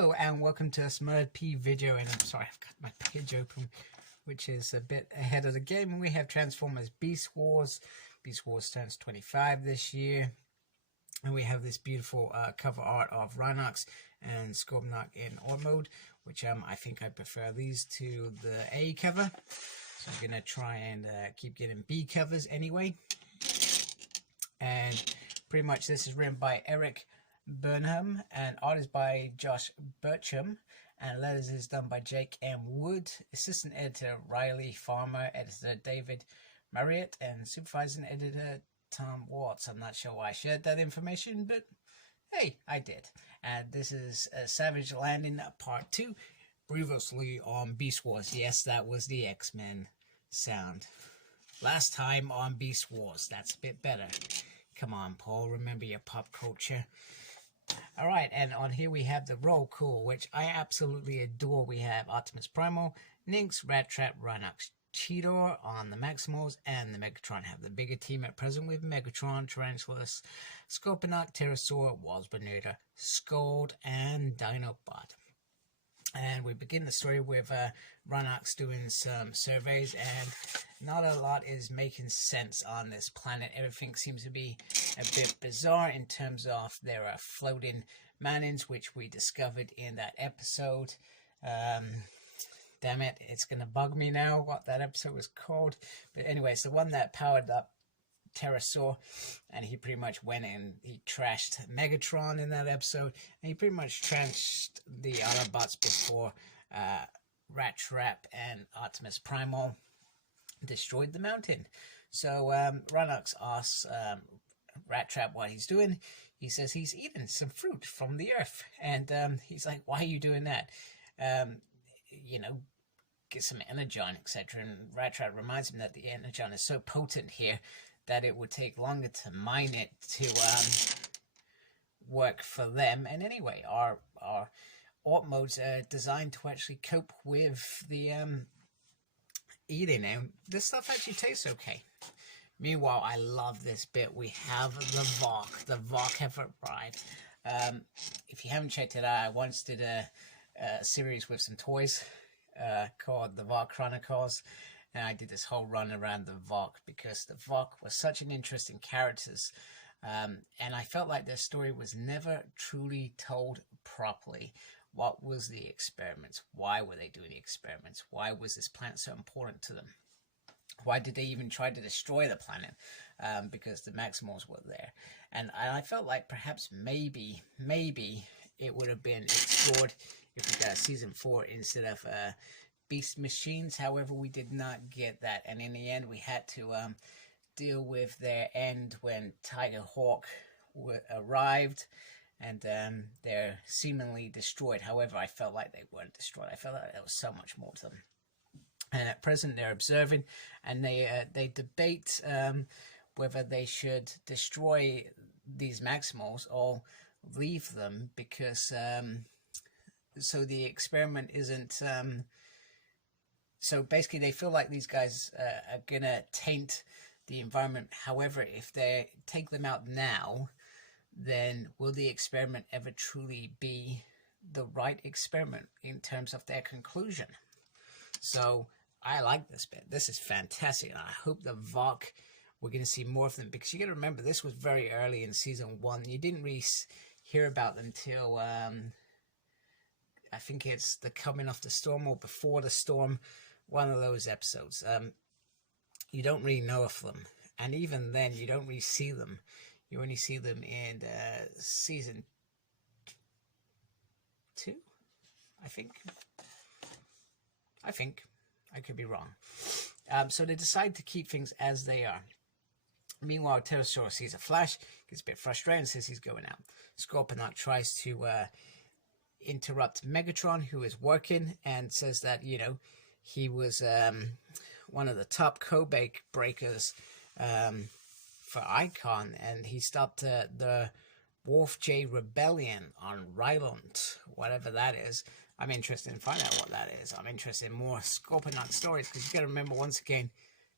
Hello and welcome to a Smurd P video, and I'm sorry I've got my page open which is a bit ahead of the game. We have Transformers Beast Wars. Beast Wars turns 25 this year, and we have this beautiful cover art of Rhinox and Scorponok in art mode, which I think I prefer these to the A cover, so I'm gonna try and keep getting B covers anyway. And pretty much this is written by Eric Burnham, and art is by Josh Burcham, and letters is done by Jake M. Wood, assistant editor Riley Farmer, editor David Marriott, and supervising editor Tom Watts. I'm not sure why I shared that information, but hey, I did. And this is Savage Landing Part 2, previously on Beast Wars. Yes, that was the X-Men sound. Last time on Beast Wars. That's a bit better. Come on, Paul, remember your pop culture. Alright, and on here we have the roll call, which I absolutely adore. We have Optimus Primal, Nynx, Rat Trap, Rhinox, Cheetor on the Maximals, and the Megatron have the bigger team at present with Megatron, Tarantulas, Scorponok, Pterosaur, Wasbanator, Scold, and Dinobot. And we begin the story with Rhinox doing some surveys, and not a lot is making sense on this planet. Everything seems to be a bit bizarre in terms of there are floating manins, which we discovered in that episode. Damn it, it's going to bug me now what that episode was called. But anyway, it's the one that powered up Pterosaur, and he pretty much went and he trashed Megatron in that episode, and he pretty much trashed the Autobots before Rat Trap and Optimus Primal destroyed the mountain. So Rhinox asks Rat Trap what he's doing. He says he's eating some fruit from the earth, and he's like, why are you doing that? You know, get some energon, etc. And Rat Trap reminds him that the energon is so potent here that it would take longer to mine it to work for them. And anyway, our art modes are designed to actually cope with the eating, and this stuff actually tastes okay. Meanwhile, I love this bit. We have the VOC. The VOC have arrived. If you haven't checked it out, I once did a series with some toys called the VOC Chronicles. And I did this whole run around the VOC because the VOC was such an interesting characters. And I felt like their story was never truly told properly. What was the experiments? Why were they doing the experiments? Why was this planet so important to them? Why did they even try to destroy the planet? Because the Maximals were there. And I felt like perhaps maybe it would have been explored if we got season 4 instead of Beast Machines. However, we did not get that, and in the end we had to deal with their end when Tiger Hawk arrived, and they're seemingly destroyed. However, I felt like they weren't destroyed. I felt like there was so much more to them. And at present they're observing, and they debate whether they should destroy these Maximals or leave them, because so the experiment isn't so basically they feel like these guys are gonna taint the environment. However, if they take them out now, then will the experiment ever truly be the right experiment in terms of their conclusion? So I like this bit. This is fantastic, and I hope the VOC, we're going to see more of them, because you got to remember this was very early in season 1. You didn't really hear about them until I think it's the Coming of the Storm or Before the Storm, one of those episodes. You don't really know of them, and even then you don't really see them. You only see them in season 2, I think. I could be wrong. So they decide to keep things as they are. Meanwhile, Pterosaur sees a flash, gets a bit frustrated, and says he's going out. Scorponok tries to interrupt Megatron, who is working, and says that, you know, he was one of the top code breakers for Icon, and he stopped the Wolf J Rebellion on Ryland, whatever that is. I'm interested in finding out what that is. I'm interested in more Scorponok stories, because you got to remember, once again,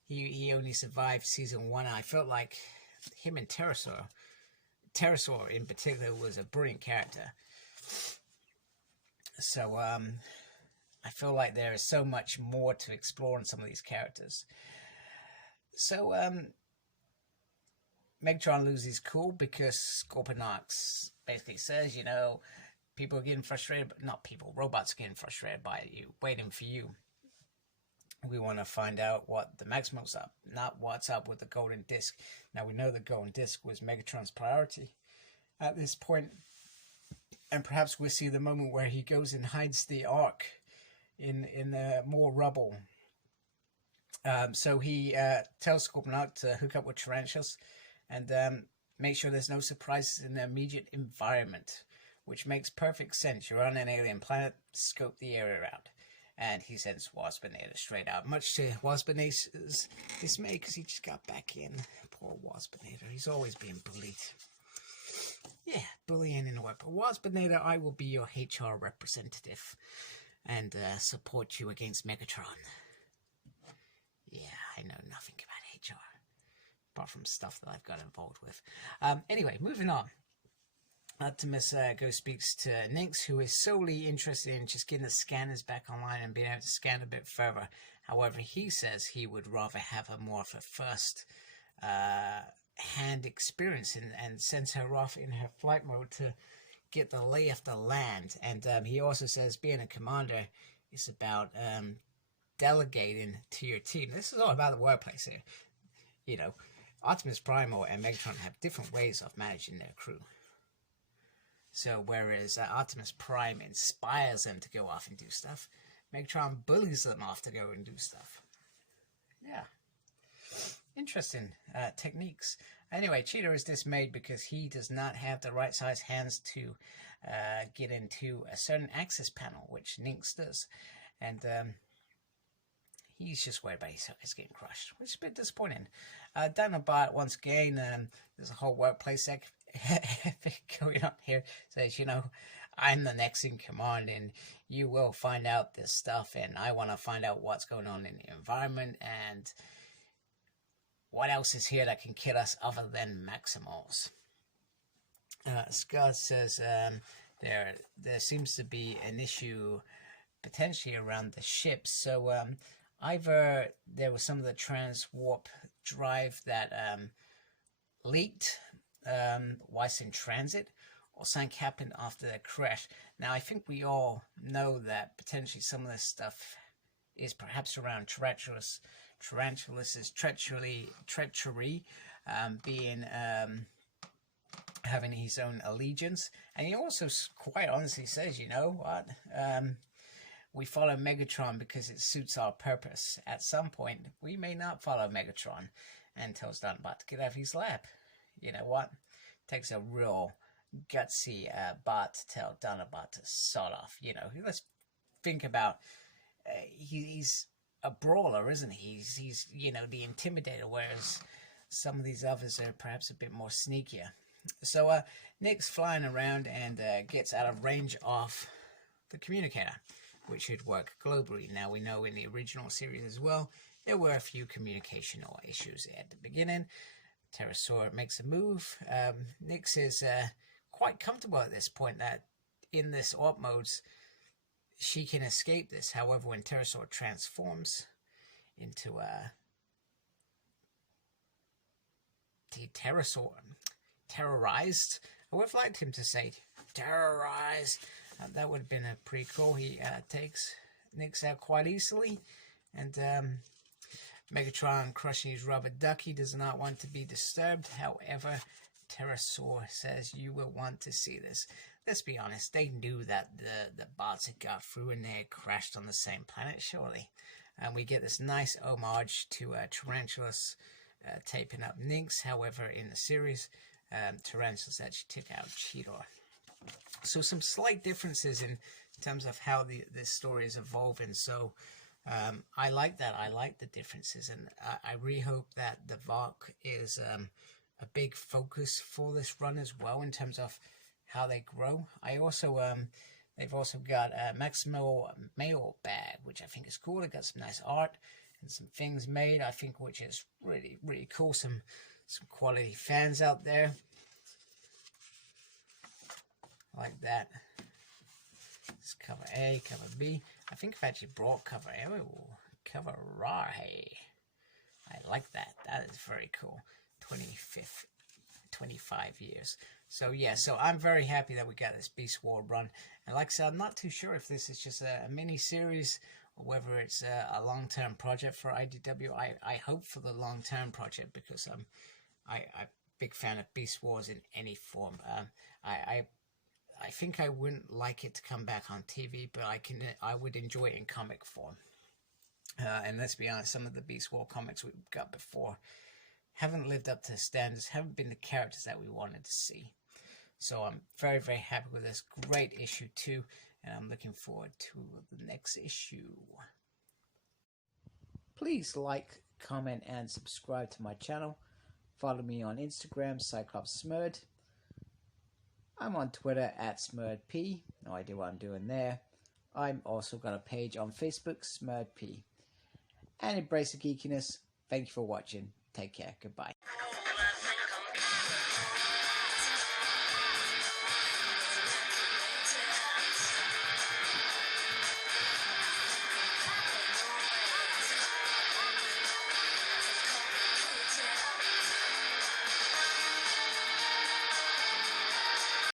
he only survived season 1, and I felt like him and Pterosaur in particular was a brilliant character. So I feel like there is so much more to explore in some of these characters. So Megatron loses cool because Scorponok basically says, you know, people are getting frustrated, but not people, robots are getting frustrated by you, waiting for you. We want to find out what the Maximo's up, not what's up with the golden disc. Now we know the golden disc was Megatron's priority at this point, and perhaps we'll see the moment where he goes and hides the Ark in more rubble. So he tells Scorponok to hook up with Tarantulas and make sure there's no surprises in the immediate environment, which makes perfect sense. You're on an alien planet, scope the area out. And he sends Waspinator straight out, much to Waspinator's dismay, because he just got back in. Poor Waspinator, he's always being bullied. Yeah, bullying in a way. But Waspinator, I will be your HR representative and support you against Megatron. Yeah, I know nothing about HR, apart from stuff that I've got involved with. Anyway, moving on. Optimus speaks to Nix, who is solely interested in just getting the scanners back online and being able to scan a bit further. However, he says he would rather have a more of a first hand experience and sends her off in her flight mode to get the lay of the land. And he also says being a commander is about delegating to your team. This is all about the workplace here. You know, Optimus Prime and Megatron have different ways of managing their crew. So whereas Optimus Prime inspires them to go off and do stuff, Megatron bullies them off to go and do stuff. Yeah. Interesting techniques. Anyway, Cheetah is dismayed because he does not have the right size hands to get into a certain access panel, which Nix does. And he's just worried about his getting crushed, which is a bit disappointing. Dinobot, once again, there's a whole workplace going on here. Says, you know, I'm the next in command and you will find out this stuff, and I want to find out what's going on in the environment and what else is here that can kill us other than Maximals. Scott says there seems to be an issue potentially around the ship. So either there was some of the transwarp drive that leaked whilst in transit, or something happened after the crash. Now, I think we all know that potentially some of this stuff is perhaps around Tarantulas' treachery, being having his own allegiance. And he also quite honestly says, you know what, we follow Megatron because it suits our purpose. At some point, we may not follow Megatron, and tells Dinobot to get out of his lab. You know what? Takes a real gutsy bot to tell Dinobot to sod off. You know, let's think about he's a brawler, isn't he? He's you know, the intimidator, whereas some of these others are perhaps a bit more sneakier. So Nick's flying around and gets out of range of the communicator, which should work globally. Now, we know in the original series as well, there were a few communicational issues at the beginning. Pterosaur makes a move. Nix is quite comfortable at this point that in this AWP modes, she can escape this. However, when Pterosaur transforms into the terrorized, I would have liked him to say terrorized. That would have been a pretty cool. He takes Nix out quite easily, and Megatron crushing his rubber ducky does not want to be disturbed. However, Pterosaur says you will want to see this. Let's be honest, they knew that the bots had got through and they had crashed on the same planet, surely. And we get this nice homage to Tarantulas taping up Nix. However, in the series, Tarantulas actually took out Cheetor. So some slight differences in terms of how this story is evolving. So I like that. I like the differences, and I really hope that the VOC is a big focus for this run as well in terms of how they grow. I also they've also got a Maximo mail bag, which I think is cool. They got some nice art and some things made, I think, which is really, really cool. Some quality fans out there like that. It's cover A, cover B. I think I've actually brought cover A. Oh, cover Y. I like that. That is very cool. 25 years. So yeah, so I'm very happy that we got this Beast War run. And like I said, I'm not too sure if this is just a mini series or whether it's a long-term project for IDW. I hope for the long-term project, because I'm a big fan of Beast Wars in any form. I think I wouldn't like it to come back on TV, but I would enjoy it in comic form. And let's be honest, some of the Beast War comics we've got before haven't lived up to the standards, haven't been the characters that we wanted to see. So I'm very, very happy with this. Great issue 2, and I'm looking forward to the next issue. Please like, comment, and subscribe to my channel. Follow me on Instagram, CyclopsSmurd. I'm on Twitter @SmurdP. No idea what I'm doing there. I'm also got a page on Facebook, SmurdP. And embrace the geekiness. Thank you for watching. Take care. Goodbye.